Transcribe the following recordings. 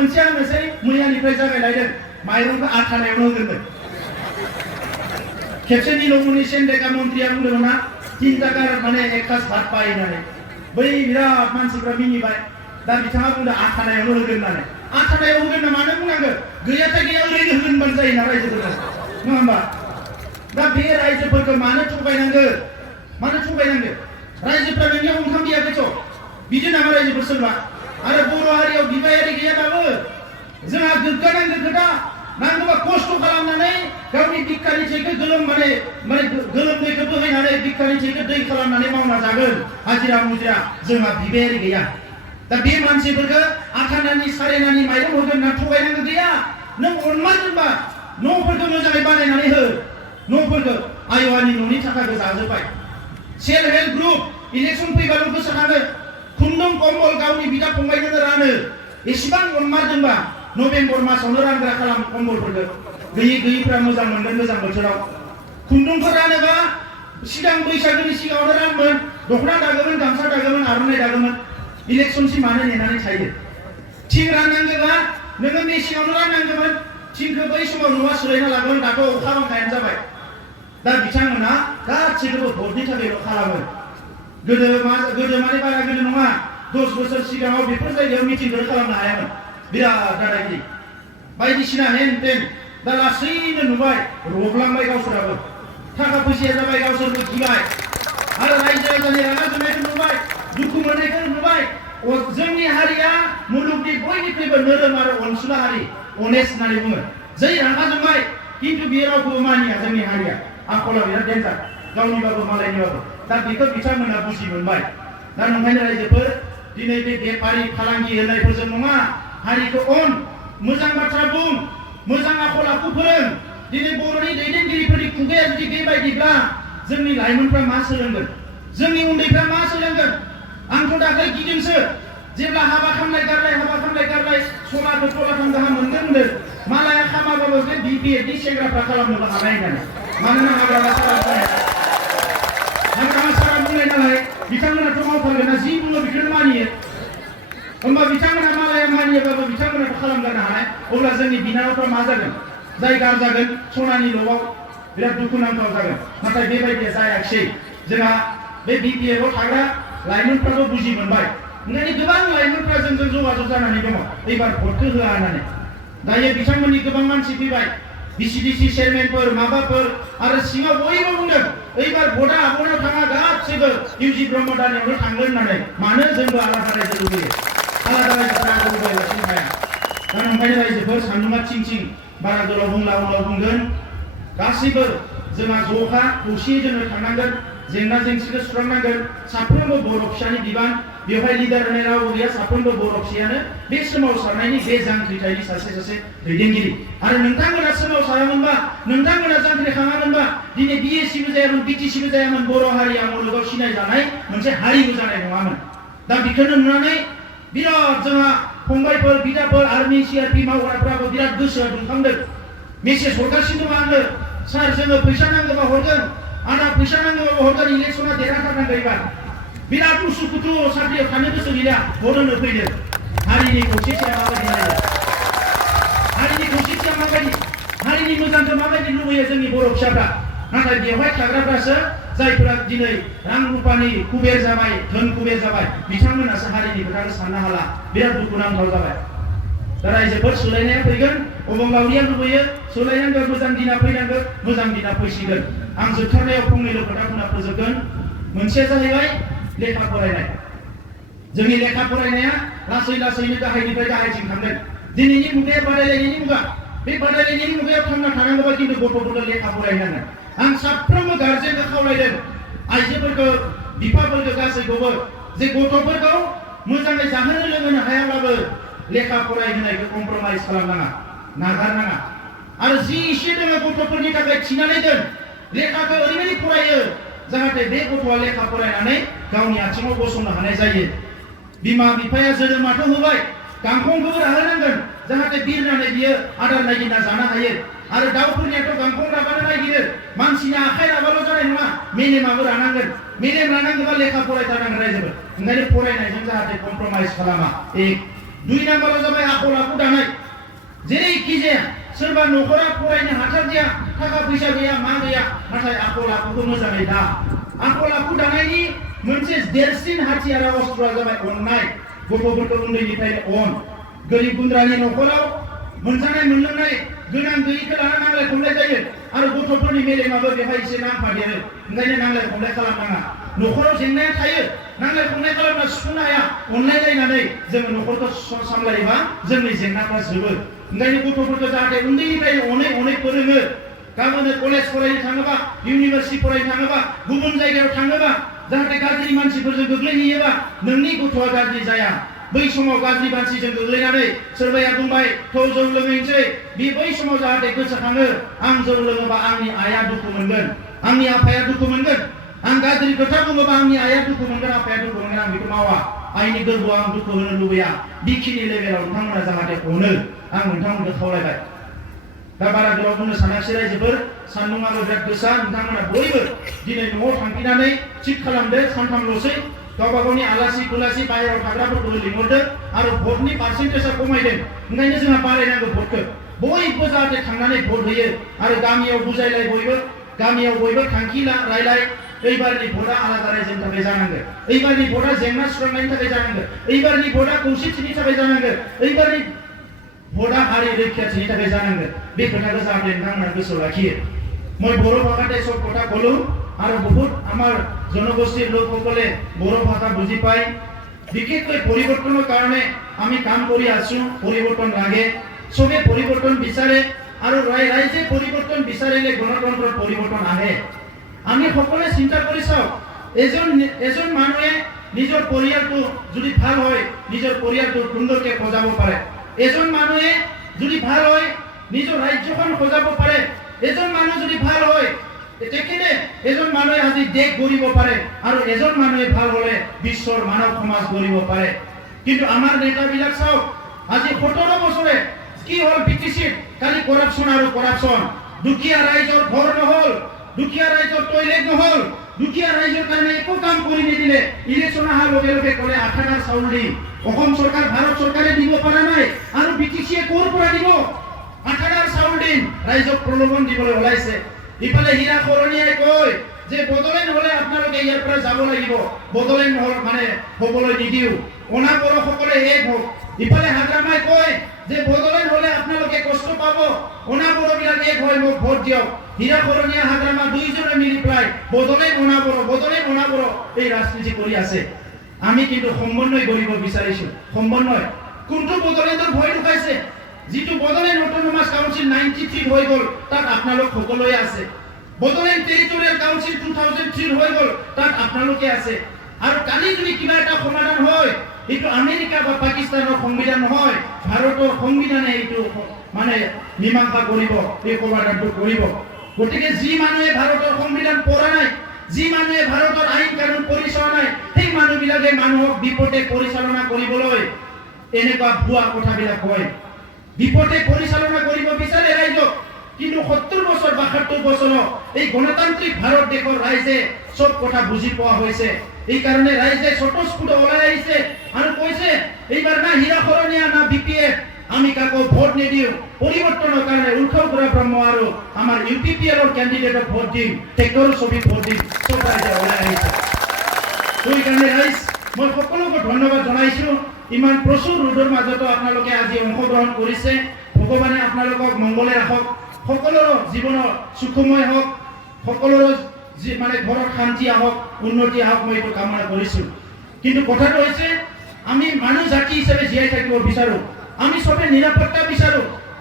मोनसे आंनोसै मैयानिफ्राय जागायलायदों माइरंखौ आथानायावनो होगोन खेबसे निलमनि सेनदेगा मन्त्रिया बुंदोंमोन ना 3 टाका माने एक कास भात पायो होननानै बै बिराद मानसिफ्रा मिनिबाय दा बिथाङा बुंदों आथानायावनो होगोन होननानै आथानायाव होगोन ना मानो बुंनांगौ गैयाथाय गैया ओरैनो होगोन होनबानो जायो ना रायजोफोरखौ नङा होमबा दा बे रायजोफोरखौ मानो थगायनांगौ रायजोफ्रा नोंनियाव ओंखाम गैयाखैथ' बिदि नामा रायजोफोर सोरबा आरो बर' हारियाव बिबायारि गैयाबाबो जोंहा गोग्गानांगौ खोथा नांगौबा खस्थ' खालामनानै गावनि बिखानि थैखौ गोलोमदैखौ बोहैनानै बिखानि थैखौ दै खालामनानै मावना जागोन हाजिरा मुजिरा जोंहा बिबायारि गैया दा बे मानसिफोरखौ आथानानि सारेनानि माइरं होगोन ना थगायनांगौ गैया नों अनमारदोंबा न'फोरखौ मोजाङै बानायनानै हो न'फोरखौ आयवानि न'नि थाखाखौ जाजोब्बाय सेल्फ हेल्प ग्रुप इलेक्सन फैबाल' गोसोखाङो खुन्दुं कम्बल गावनि बिदा फंबायनो रानो एसेबां अनमारदोंबा नभेम्बर मासावनो रानग्रा खालाम कम्बलफोरखौ गैयैफ्रा मोजां मोनगोन गोजां बोथोराव खुन्दुंफोर रानोबा सिगां बैसागोनि सिगाङावनो रानमोन दख'ना दागोमोन गामसा दागोमोन आर'नाइ दागोमोन इलेक्सनसिम मानो नेनानै थायो थिं राननांगौबा नोङो मेसेङावनो राननांगौमोन थिंखौ बै समाव न'आ सोलायना लागोमोन दाथ' अखा बांखायानो जाबाय दा बिथांमोना गासैखौबो भटनि थाखायल' खालामो गोदो माने बारा गोदो नङा 10 बोसोर सिगाङाव बेफोर जायगायाव मिटिंफोर खालामनो हायामोन बिराद दादागिरि बायदिसिना हेन टेन दा लासैनो नुबाय रबलांबाय गावसोराबो थाखा फैसाया जाबाय गावसोरबो गिबाय आरो रायजो राजानि रागा जोंनायखौ नुबाय दुखु मोननायखौ नुबाय जोंनि हारिया मुलुगनि बयनिख्रुइबो नोरोम आरो अनसुला हारि अनेस्ट होननानै बुङो जै रागा जोंबाय खिन्थु बियो रावखौबो मानिया जोंनि हारिया आखला बिराद डेन्जार गावनिबाबो मालायनिबाबो दा बेखौ बिथांमोना बुजि मोनबाय दा नंखायनो रायजोफोर दिनै बे बेफारि फालांगि होनायफोरजों नङा हारिखौ अन मोजां बाथ्रा बुं मोजां आखल आखु फोरों दिनै बर'नि दैदेनगिरिफोरनि खुगाया जुदि बेबायदिब्ला जोंनि लाइमोनफ्रा मा सोलोंगोन जोंनि उन्दैफ्रा मा सोलोंगोन आंथ' दाख्लै गिदिंसो जेब्ला हाबा खामनाय गारनाय सलाखौ सलाथाम गाहाम मोनगोन होनदों मालाया खामाबाबो बे बिपिएफनि सेंग्राफ्रा खालामनोबो हानाय होननानै मानोना हाग्रामा सारा बुंनाय नालाय बिथांमोनाथ' मावथारगोन ना जि बुङो बेखौनो मानियो होमबा बिथांमोना मालाया मानियोबाबो बिथांमोनाथ' खालामगारनो हानाय अब्ला जोंनि बिनानावफ्रा मा जागोन जाय गारजागोन सनानि न'आव बिराद दुखुनांथाव जागोन नाथाय बेबायदिया जायाखिसै जोंहा बे बिपिएफआव थाग्रा लाइमोनफ्राबो बुजि मोनबाय ओंखायनो गोबां लाइमोनफ्रा जोंजों जगाजग जानानै दङ एबार भटखौ होआ होननानै दायो बिथांमोननि गोबां मानसि फैबाय बिसिडिसि चेयारमेनफोर माबाफोर आरो सिङाव बयबो बुंदों एबार भटआ आबनाव थाङा गासैबो इउजि ब्रह्म दानियावनो थांगोन होननानै मानो जोंबो आलादा रायजो लुबैयो आलादा रायजोफ्रा लुबैगासिनो हाया दा नंखायनो रायजोफोर सान्दुङा थिं बारा गोलाव बुंगोन गासैबो जोंहा ज'खा खौसेयै जोङो थांनांगोन जेंना जेंसिखौ सुस्रांनांगोन साफ्रोमबो बर' फिसानि बिबान बेवहाय लिडार होनाय रावबो गैया साफ्रोमबो बर' फिसायानो बे सोमावसारनायनि बे जांख्रिथायनि सासे दैदेनगिरि आरो नोंथांमोना सोमावसारामोनबा नोंथांमोना जांख्रिखाङामोनबा दिनै बिएससिबो जायामोन बिटिसिबो जायामोन बर' हारिया मुलुगाव सिनायजानाय मोनसे हारिबो जानाय नङामोन दा बेखौनो नुनानै बिराद जोंहा फंबायफोर बिदाफोर आर्मि सिआरपि मावग्राफ्राबो बिराद गोसोआ दुंखांदों मेसेज हरगासिनो दङ आंनो सार जोङो फैसा नांगौबा हरगोन आंना फैसा नांगौबा हरगोन इलेक्सना देरहाथारनांगौ एबार बिराद उसुखुथु साख्रियाव थानो गोसो गैला भट होनो फैदों हारिनि खौसेथिया माबायदि नायो हारिनि खौसेथिया माबायदि हारिनि मोजांखौ माबायदि लुबैयो जोंनि बर' फिसाफ्रा नाथाय बेवहाय थाग्राफ्रासो जायफोरा दिनै रां रुपानि कुबेर जाबाय धोन कुबेर जाबाय बिथांमोनासो हारिनि खोथाखौ साननो हाला बिराद दुखुनांथाव जाबाय दा रायजोफोर सोलायनाया फैगोन अबंलावरिया लुबैयो सोलायनांगौ मोजां दिना फैनांगौ मोजां दिना फैसिगोन आं जोबथारनायाव फंनैल' खोथा बुंना फोजोबगोन मोनसेया जाहैबाय लेखा फरायनाय जोंनि लेखा फरायनाया लासै लासैनो गाहायनिफ्राय गाहायथिं थांगोन दिनैनि मुगाया बादायलायनायनि मुगा बे बादायलायनायनि मुगायाव थांना थानांगौबा खिन्थु गथ'फोरखौ लेखा फरायनांगोन आं साफ्रोमबो गारजेनखौ खावलायदों आइजोफोरखौ बिफाफोरखौ गासैखौबो जे गथ'फोरखौ मोजाङै जाहोनो लोंहोनो हायाब्लाबो लेखा फरायहोनायखौ कमप्रमाइज खालामनाङा नागारनाङा आरो जि एसे दङ गथ'फोरनि थाखाय थिनानै दोन लेखाखौ ओरैबायदि फरायो जाहाथे बे गथ'आ लेखा फरायनानै गावनि आथिङाव गसंनो हानाय जायो बिमा बिफाया जोनोमाथ' होबाय गांखंखौबो राहोनांगोन जाहाथे बिरनानै बियो आदार नागिरना जानो हायो आरो दाउफोरनियाथ' गांखं राबानो नागिरो मानसिनि आखाइ राबाल' जानाय नङा मेलेमाबो रानांगोन मेलेम रानांगौबा लेखा फरायथारनांगोन रायजोफोर ओंखायनो फरायनायजों जाहाथे कमप्रमाइज खालामा दुई नाम्बारा जाबाय आखल आखु दानाय जेरैखि जाया सोरबा न'खरा फरायनो हाथारदिया थाखा फैसा गैया मा गैया नाथाय आखल आखुखौ मोजाङै दा आखल आखु दानायनि मोनसे देरसिन हाथियारा अस्त्रआ जाबाय अननाय गथ'फोरखौ उन्दैनिफ्रायनो अन गोरिब गुन्द्रानि न'खराव मोनजानाय मोनलोंनाय गोनां गैयैखौ लाना नांलाय खमलाय जायो आरो गथ'फोरनि मेलेमाबो बेवहाय एसे नांफादेरो ओंखायनो नांलाय खमलाय खालामनाङा न'खराव जेंनाया थायो नांलाय खमलाय खालामना सुफुंनो हाया अनलायलायनानै जोङो न'खरखौ सामलायोबा जोंनि जेंनाफ्रा जोबो ओंखायनो गथ'फोरखौ जाहाथे उन्दैनिफ्रायनो अनै अनै फोरोङो गाबोन कलेज फरायनो थाङोबा इउनिभार्सिटि फरायनो थाङोबा गुबुन जायगायाव थाङोबा जाहाथे गाज्रि मानसिफोरजों गोग्लैहैयोबा नोंनि गथ'आ गाज्रि जाया बै समाव गाज्रि मानसिजों गोग्लैनानै सोरबाया बुंबाय थौ जौ लोंहैनोसै बै समाव जाहाथे गोसोखाङो आं जौ लोङोबा आंनि आइया दुखु मोनगोन आंनि आफाया दुखु मोनगोन आं गाज्रि खोथा बुङोबा आंनि आइया दुखु मोनगोन आफाया दुखु मोनगोन आं बेखौ मावा आइनि गोरबोआव आं दुखु होनो लुबैया बेखिनि लेभेलाव नोंथांमोना जाहाथे अनो आं नोंथांमोनखौ खावलायबाय दा बारा गोलाव बुंनो सानाखिसै रायजोफोर सान्दुङाबो बिराद गोसा नोंथांमोना बयबो दिनै न'आव थांफिननानै थिग खालामदो सानथामल'सै गावबा गावनि आलासि गुलासि बाहेराव थाग्राफोरखौ लिंहरदो आरो भटनि पार्सेन्टेजआ खमायदों ओंखायनो जोंहा बारायनांगौ भटखौ बयबो जाहाथे थांनानै भट होयो आरो गामियाव बुजायलाय गामियाव बयबो थांखि रायलाय एबारनि भटआ आलादा रायजोनि थाखाय जानांगोन एबारनि भटआ जेंना सुस्रांनायनि थाखाय जानांगोन एबारनि भटआ खौसेथिनि थाखाय जानांगोन एबारनि भटआ हारि रैखाथिनि थाखाय जानांगोन बे खोथाखौ जाहाथे नोंथांमोना गोसोआव लाखियो মই বড়ো ভাষাতে সব কথা কলো আর বহুত আমার জনগোষ্ঠীর লোকসকলে বড়ো ভাষা বুঝি পায় বিশেষকৈ পরিবর্তনের কারণে আমি কাম কৰি আছো পৰিবৰ্তন লাগে সবে পৰিবৰ্তন বিচাৰে আৰ ৰাইজে পৰিবৰ্তন বিচাৰিলে গণতন্ত্ৰৰ পৰিবৰ্তন আহে আমি সকলে চিন্তা কৰি চাও এজন মানুহে নিজৰ পৰিয়ালটো যদি ভাল হয় নিজৰ পৰিয়ালটো সুন্দৰকৈ সজাব পাৰে এজন মানুহে যদি ভাল হয় নিজৰ ৰাজ্যখন সজাব পাৰে এজন মানুহ যদি ভাল হয় তেখেতে এজন মানুহে আজি দেশ গঢ়িব পাৰে আৰু এজন মানুহে ভাল হলে বিশ্বৰ মানৱ সমাজ গঢ়িব পাৰে কিন্তু আমাৰ নেতাবিলাক চাওক আজি 17 বছৰে কি হল বিটিসিত খালি কৰাপশন আৰু কৰাপশন দুখীয়া ৰাইজৰ ঘৰ নহল দুখীয়া ৰাইজৰ টয়লেট নহল দুখীয়া ৰাইজৰ কাৰণে একো কাম কৰি নিদিলে ইলেকশ্যন অহাৰ লগে লগে ক'লে 8,000 চাউল দি অসম চৰকাৰ ভাৰত চৰকাৰে দিব পৰা নাই আৰু বিটিসিয়ে ক'ৰ পৰা দিব 8,000 চাউল দিন ৰাইজক প্ৰলোভন দিবলৈ ওলাইছে ইফালে হীৰা খৰণীয়াই কয় যে বদলেন হলে আপোনালোকে ইয়াৰ পৰা যাব লাগিব বদলেন নহল মানে হ'বলৈ নিদিও অনাবৰসকলে এক হওক ইফালে হাগ্ৰামাই কয় যে বদলেন হলে আপোনালোকে কষ্ট পাব অনাবৰবিলাক এক হৈ মোক ভোট দিয়ক হীৰা খৰণীয়া হাগ্ৰামা দুইজনে মিলি প্ৰায় বদলেন অনাবৰ এই ৰাজনীতি কৰি আছে আমি কিন্তু সমন্বয় কৰিব বিচাৰিছো সমন্বয় কোনটো বদলেনৰ ভয় লুকাইছে যিটো বদলেন অটোনমাস কাউন্সিল 93 হৈ গল তাত আপোনালোক সকলোৱে আছে বদলেন টেৰিটৰিয়েল কাউন্সিল 2003 হৈ গল তাত আপোনালোকে আছে আৰু কালি যদি কিবা এটা সমাধান হয় এইটো আমেৰিকা বা পাকিস্তানৰ সংবিধান নহয় ভাৰতৰ সংবিধানে এইটো মানে মীমাংসা কৰিব এই সমাধানটো কৰিব গতিকে যি মানুহে ভাৰতৰ সংবিধান পঢ়া নাই যি মানুহে ভাৰতৰ আইন কানুন পৰিচয় নাই সেই মানুহবিলাকে মানুহক বিপদে পৰিচালনা কৰিবলৈ এনেকুৱা ভুৱা কথাবিলাক কয় বিপদে পৰিচালনা কৰিব বিচাৰে ৰাইজক কিন্তু 70 বছৰ বা 72 বছৰ এই গণতান্ত্ৰিক ভাৰত দেশৰ ৰাইজে সব কথা বুজি পোৱা হৈছে এই কাৰণে ৰাইজে স্বতঃস্ফূৰ্ত ওলাই আহিছে আৰু কৈছে এইবাৰ না হীৰা খৰণীয়া না বিপিএফ আমি কাকো ভোট নিদিও পৰিৱৰ্তনৰ কাৰণে উৎসৱপুৰা ব্ৰহ্ম আৰু আমাৰ ইউপিপিএলৰ কেণ্ডিডেটক ভোট দিম টেক্টৰ ছবি ভোট দিম সব ৰাইজে ওলাই আহিছে এই কাৰণে ৰাইজ মই সকলোকে ধন্যবাদ জনাইছো ইমান প্ৰচুৰ ৰ'দৰ মাজতো আপোনালোকে আজি অংশগ্ৰহণ কৰিছে ভগৱানে আপোনালোকক মংগলে ৰাখক সকলোৰে জীৱনৰ সুখময় হওক সকলোৰে মানে ঘৰত শান্তি আহক উন্নতি আহক মই এইটো কামনা কৰিছো কিন্তু কথাটো হৈছে আমি মানুহ জাতি হিচাপে জীয়াই থাকিব বিচাৰো আমি সবে নিৰাপত্তা বিচাৰো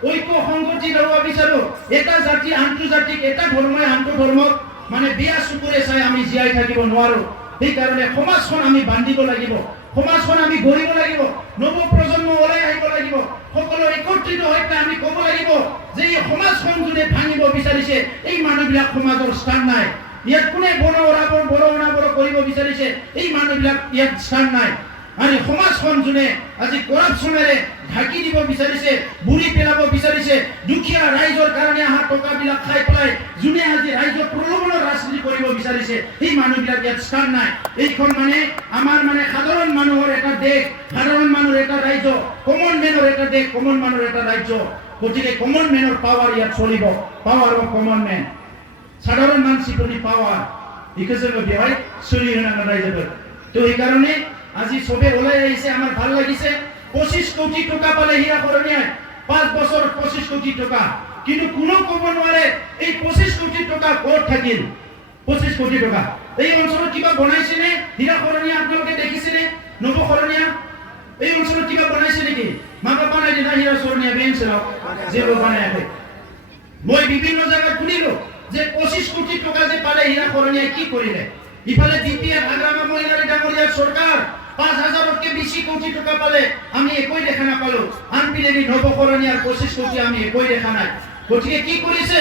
ঐক্য সংগতি ৰখা বিচাৰো এটা জাতি আনটো জাতিক এটা ধৰ্মই আনটো ধৰ্মক মানে বিয়া চকুৰে চাই আমি জীয়াই থাকিব নোৱাৰো এই কাৰণে সমাজখন আমি বান্ধিব লাগিব সমাজখন আমি গঢ়িব লাগিব নৱ প্ৰজন্ম ওলাই আহিব লাগিব সকলো একত্ৰিত হৈ আমি ক'ব লাগিব যে এই সমাজখন যদি ভাঙিব বিচাৰিছে এই মানুহবিলাক সমাজৰ স্থান নাই ইয়াত কোনে বড় অনাবৰ কৰিব বিচাৰিছে এই মানুহবিলাক ইয়াত স্থান নাই আৰু সমাজখন যোনে আজি কৰাপশ্যনেৰে ঢাকি দিব বিচাৰিছে বুৰি পেলাব বিচাৰিছে দুখীয়া ৰাইজৰ কাৰণে হাত টকাবিলাক খাই পেলাই যোনে আজি ৰাজ্য প্ৰলোভনৰ ৰাজনীতি কৰিব বিচাৰিছে সেই মানুহবিলাক ইয়াত স্থান নাই। এইখন মানে আমাৰ মানে সাধাৰণ মানুহৰ এটা দেশ, সাধাৰণ মানুহৰ এটা ৰাজ্য, কমন মেনৰ এটা দেশ, কমন মানুহৰ এটা ৰাজ্য। গতিকে কমন মেনৰ পাৱাৰ ইয়াত চলিব, পাৱাৰ অফ কমন মেন, সাধারণ মানসিকনি পাওয়ার একে जोङो बेवहाय सोलि होनांगोन रायजोफोर। তো এই কারণে আজি সবে ওলাই আইছে, আমার ভাল লাগিছে। 25 কোটি টাকা পালে হীরা করণীয় 5 বছর 25 কোটি টাকা, কিন্তু কোনো কব নোৱাৰে এই 25 কোটি টাকা ক'ত থাকিল। 25 কোটি টাকা এই অঞ্চলত কিবা বনাইছে নে? হীরা করণীয় আপোনালোকে দেখিছে নে? নবকৰণীয় এই অঞ্চলত কিবা বনাইছে নেকি? মাকা বানাই দিনা হীরা করণীয় বেঞ্চল যেও বানাই আছে। মই বিভিন্ন জায়গায় শুনিলো যে 25 কোটি টাকা যে পালে হীরা করণীয় কি করিলে। ইফালে ডিপিএফ আগ্রামা মহিলার ডাঙরিয়ার সরকার 5000কে বেশি কোটি টাকা পালে আমি একই দেখা না পালো। আনপিলেনি নবকৰণীয় 25 কোটি আমি একই দেখা নাই। গতিকে কি কৰিছে?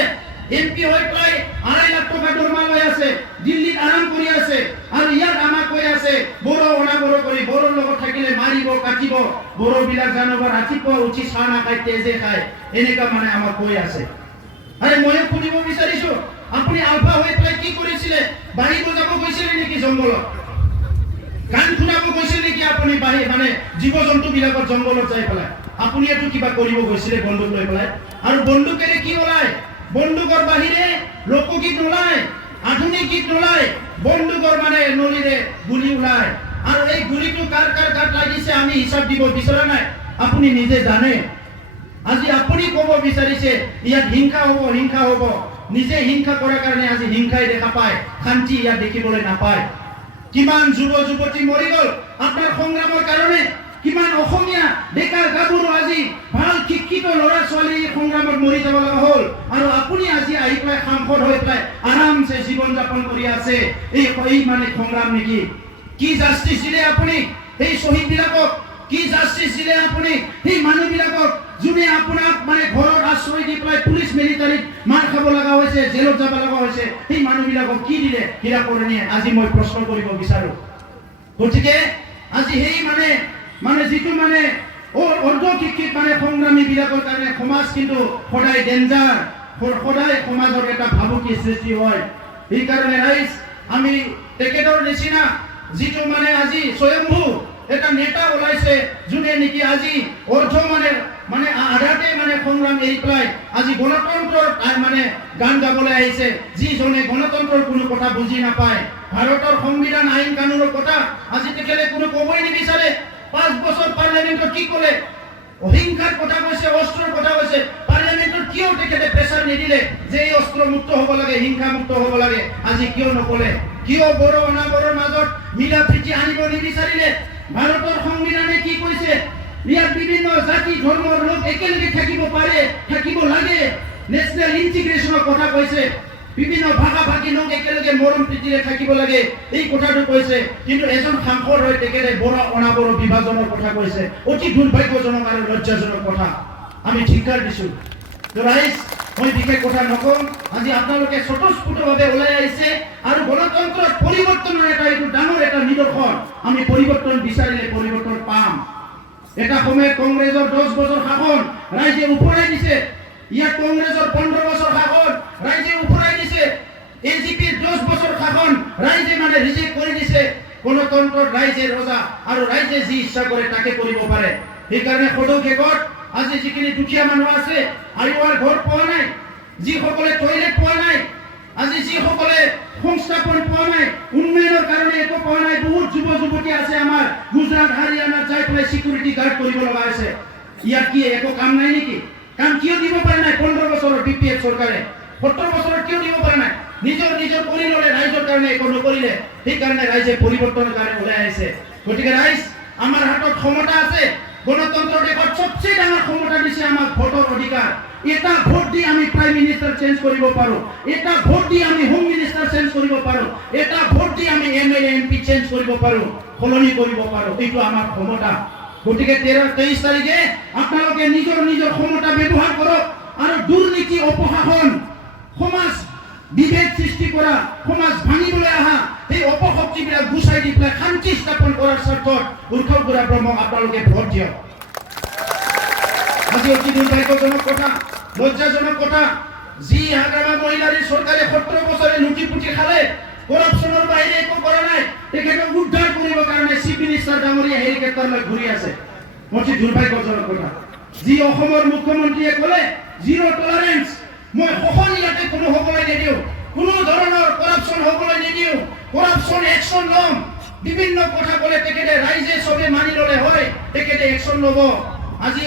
এমপি হৈ প্ৰায় 2.5 লাখ টাকা দৰমহা লৈ আছে, দিল্লীত আৰাম কৰি আছে, আৰু ইয়াত আমাক কৈ আছে বড়ো অনাবড়ো কৰি বড়োৰ লগত থাকিলে মাৰিব কাটিব, বড়ো বিলাক জানবা ৰাতিপুৱা উঠি চাহ নাখায় তেজে খায়, এনেকা মানে আমাক কৈ আছে। আরে ময়ে শুনিব বিচাৰিছো আপুনি আলফা হৈ প্ৰায় কি কৰিছিলে? বাহিব যাব গৈছিলে নেকি জংগলত? গান শুনাব গৈছিল নেকি আপুনি? বাহি মানে জীৱ জন্তু বিলাকৰ জংগলত যাই পেলাই আপুনি এটো কিবা কৰিব গৈছিলে বন্দুক লৈ পেলাই? আৰু বন্দুকেৰে কি ওলায়? বন্দুকৰ বাহিৰে লোকগীত নোলায়, আধুনিক গীত নোলায়, বন্দুকৰ মানে নলীৰে গুলি ওলায়। আৰু এই গুলিটো কাৰ কাৰ গাত লাগিছে আমি হিচাপ দিব বিচৰা নাই, আপুনি নিজে জানে। আজি আপুনি কব বিচাৰিছে ইয়াত হিংসা হ'ব, হিংসা হ'ব। নিজে হিংসা কৰাৰ কাৰণে আজি হিংসাই দেখা পায়, শান্তি ইয়াত দেখিবলৈ নাপায়। কিমান যুৱ যুৱতী মৰি গ'ল আপোনাৰ সংগ্ৰামৰ কাৰণে, কিমান অসমীয়া ডেকা গাভৰু আজি ভাল শিক্ষিত ল'ৰা ছোৱালী সংগ্ৰামত মৰি যাব লগা হ'ল, আৰু আপুনি আজি আহি পেলাই সাংসদ হৈ পেলাই আৰামছে জীৱন যাপন কৰি আছে। এই মানে সংগ্ৰাম নেকি? কি জাষ্টিছ দিলে আপুনি এই শ্বহীদ বিলাকক? কি জাষ্টিছ দিলে আপুনি সেই মানুহবিলাকক যোনে আপোনাক মানে ঘৰত আশ্ৰয় দি পেলাই পুলিচ মিলিটাৰীত মাৰ খাব লগা হৈছে, জেলত যাব লগা হৈছে, সেই মানুহবিলাকক কি দিলে হীৰা কৰণীয়ে? আজি মই প্ৰশ্ন কৰিব বিচাৰো। গতিকে আজি সেই মানে যিটো মানে অৰ্ধ শিক্ষিত মানে সংগ্ৰামী বিলাকৰ কাৰণে সমাজ কিন্তু সদায় ডেঞ্জাৰ, সদায় সমাজৰ এটা ভাবুকি সৃষ্টি হয়। এই কাৰণে ৰাইজ আমি তেখেতৰ নিচিনা যিটো মানে আজি স্বয়ম্ভু এটা নেতা ওলাইছে যোনে নেকি আজি অর্ধ মানে আধাতে মানে সংগ্রাম এৰি পেলাই আজি গণতন্ত্ৰৰ মানে গান গাবলৈ আহিছে, যিজনে গণতন্ত্ৰৰ কোনো কথা বুজি নাপায়, ভাৰতৰ সংবিধান আইন কানুনৰ কথা আজি তেখেতে কোনো ক'বই নিবিচাৰে। 5 বছৰ পাৰ্লিয়ামেণ্টত কি ক'লে? অহিংসাৰ কথা কৈছে, অস্ত্ৰৰ কথা কৈছে। পাৰ্লিয়ামেণ্টত কিয় তেখেতে প্ৰেছাৰ নিদিলে যে এই অস্ত্ৰ মুক্ত হ'ব লাগে, হিংসা মুক্ত হ'ব লাগে? আজি কিয় নকলে? কিয় বড়ো অনাবড়োৰ মাজত মিলা প্ৰীতি আনিব নিবিচাৰিলে? ভাৰতৰ সংবিধানে কি কৈছে? ইয়াত বিভিন্ন জাতি ধৰ্মৰ লোক একেলগে থাকিব পাৰে, থাকিব লাগে, নেশ্যনেল ইন্টিগ্ৰেশ্যনৰ কথা কৈছে, বিভিন্ন ভাষা ভাষী লোক একেলগে মৰম প্ৰীতিৰে থাকিব লাগে, এই কথাটো কৈছে। কিন্তু এজন সাংসদ হৈ তেখেতে বড়ো অনাবড়ো বিভাজনৰ কথা কৈছে। অতি দুৰ্ভাগ্যজনক আৰু লজ্জাজনক কথা, আমি ধিক্কাৰ দিছোঁ। তো ৰাইজ মই বিশেষ কথা নকওঁ, আজি আপোনালোকে স্বতঃস্ফূৰ্তভাৱে ওলাই আহিছে আৰু গণতন্ত্ৰত পৰিৱৰ্তনৰ এটা এইটো ডাঙৰ এটা নিদৰ্শন। আমি পৰিৱৰ্তন বিচাৰিলে পৰিৱৰ্তন পাম। এটা সময়ত কংগ্ৰেছৰ 10 বছৰ শাসন ৰাইজে উপৰাই দিছে, ইয়াত কংগ্ৰেছৰ 15 বছৰ শাসন ৰাইজে উপৰাই দিছে, এজিপিৰ 10 বছৰ শাসন ৰাইজে মানে ৰিজেক্ট কৰি দিছে। গণতন্ত্ৰত ৰাইজে ৰজা আৰু ৰাইজে যি ইচ্ছা কৰে তাকে কৰিব পাৰে। সেইকাৰণে সদৌ শেষত আজি যিখিনি দুখীয়া মানুহ আছে, আইৱাৰ ঘৰ পোৱা নাই, যিসকলে টয়লেট পোৱা নাই, আজি যিসকলে সংস্থাপন পোৱা নাই, উন্নয়নৰ কাৰণে একো পোৱা নাই, বহুত যুৱ যুৱতী আছে আমাৰ গুজৰাট হাৰিয়ানাত যাই পেলাই সিকিউৰিটি গাৰ্ড কৰিব লগা হৈছে। ইয়াত কি একো কাম নাই নেকি? কাম কিয় দিব পাৰে নাই? 15 বছৰৰ বিপিএফ চৰকাৰে 70 বছৰত কিয় দিব পাৰে নাই? নিজৰ কৰি ল'লে, ৰাইজৰ কাৰণে একো নকৰিলে। সেইকাৰণে ৰাইজে পৰিৱৰ্তনৰ কাৰণে ওলাই আহিছে। গতিকে ৰাইজ আমাৰ হাতত ক্ষমতা আছে। গণতন্ত্ৰৰ দেশত সবচেয়ে ডাঙৰ ক্ষমতা দিছে আমাক ভোটৰ অধিকাৰ। এটা ভোট দি আমি প্ৰাইম মিনিষ্টাৰ চেঞ্জ কৰিব পাৰোঁ, এটা ভোট দি আমি হোম মিনিষ্টাৰ চেঞ্জ কৰিব পাৰোঁ, এটা ভোট দি আমি এমএলএ এমপি চেঞ্জ কৰিব পাৰোঁ, সলনি কৰিব পাৰোঁ। এইটো আমাৰ ক্ষমতা। গতিকে 23 তাৰিখে আপোনালোকে নিজৰ ক্ষমতা ব্যৱহাৰ কৰক আৰু দুৰ্নীতি, অপশাসন, সমাজ বিভেদ সৃষ্টি কৰা, সমাজ ভাঙিবলৈ অহা এই অপশক্তিবিলাক গুচাই দি পেলাই শান্তি স্থাপন কৰাৰ স্বাৰ্থত উৎসৱ বুঢ়া ব্ৰহ্মক আপোনালোকে ভোট দিয়ক। আজি অতি দুৰ্ভাগ্যজনক কথা, লজ্জাজনক কথা, যি হাগ্ৰামা মহিলাৰী চৰকাৰে 17 বছৰে লুটি পুটি খালে কৰাপশ্যনৰ বাহিৰে একো কৰা নাই তেখেতক উদ্ধাৰ কৰিবৰ কাৰণে চিফ মিনিষ্টাৰ ডাঙৰীয়া হেলিকপ্টাৰ লৈ ঘূৰি আছে অতি দুৰ্ভাগ্যজনক কথা যি অসমৰ মুখ্যমন্ত্ৰীয়ে ক'লে জিৰ' টলাৰেন্স মই সহন ইয়াতে কোনো হ'বলৈ নিদিওঁ কোনো ধৰণৰ কৰাপশ্যন হ'বলৈ নিদিওঁ কৰাপশ্যন একশ্যন ল'ম বিভিন্ন কথা ক'লে তেখেতে ৰাইজে চবে মানি ল'লে হয় তেখেতে একশ্যন ল'ব আজি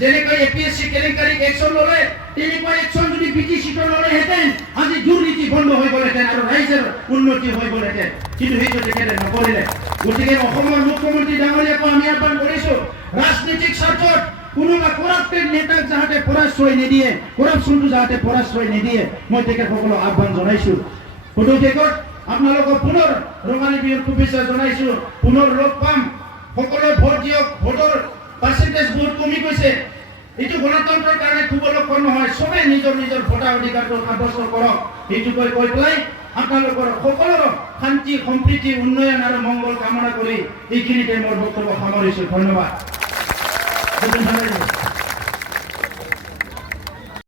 যেনেকৈ এপিএসসি কেলেংকাৰীক একশ্যন ল'লে তেনেকুৱা একশ্যন যদি বিটি চিটৰ ল'লেহেঁতেন আজি দুৰ্নীতি বন্ধ হৈ গ'লহেঁতেন আৰু ৰাইজৰ উন্নতি হৈ গ'লহেঁতেন কিন্তু সেইটো তেখেতে নকৰিলে গতিকে অসমৰ মুখ্যমন্ত্ৰী ডাঙৰীয়াকো আমি আহ্বান কৰিছোঁ ৰাজনৈতিক স্বাৰ্থত কোনোবা কৰাপ্টেড নেতাক যাতে পৰাশ্ৰয় নিদিয়ে কৰাপশ্যনটো যাতে পৰাশ্ৰয় নিদিয়ে মই তেখেতসকলক আহ্বান জনাইছোঁ ফটোটেকত আপোনালোকক পুনৰ ৰঙালী বিহুৰ শুভেচ্ছা জনাইছোঁ পুনৰ লগ পাম সকলোৱে ভোট দিয়ক ভোটৰ পাৰ্চেণ্টেজ বহুত কমি গৈছে এইটো গণতন্ত্ৰৰ কাৰণে খুব লক্ষণ নহয় চবে নিজৰ নিজৰ ভোটাধিকাৰটো সাব্যস্ত কৰক এইটো কৈ পেলাই আপোনালোকৰ সকলোৰে শান্তি সম্প্ৰীতি উন্নয়ন আৰু মংগল কামনা কৰি এইখিনিতে মোৰ বক্তব্য সামৰিছোঁ ধন্যবাদ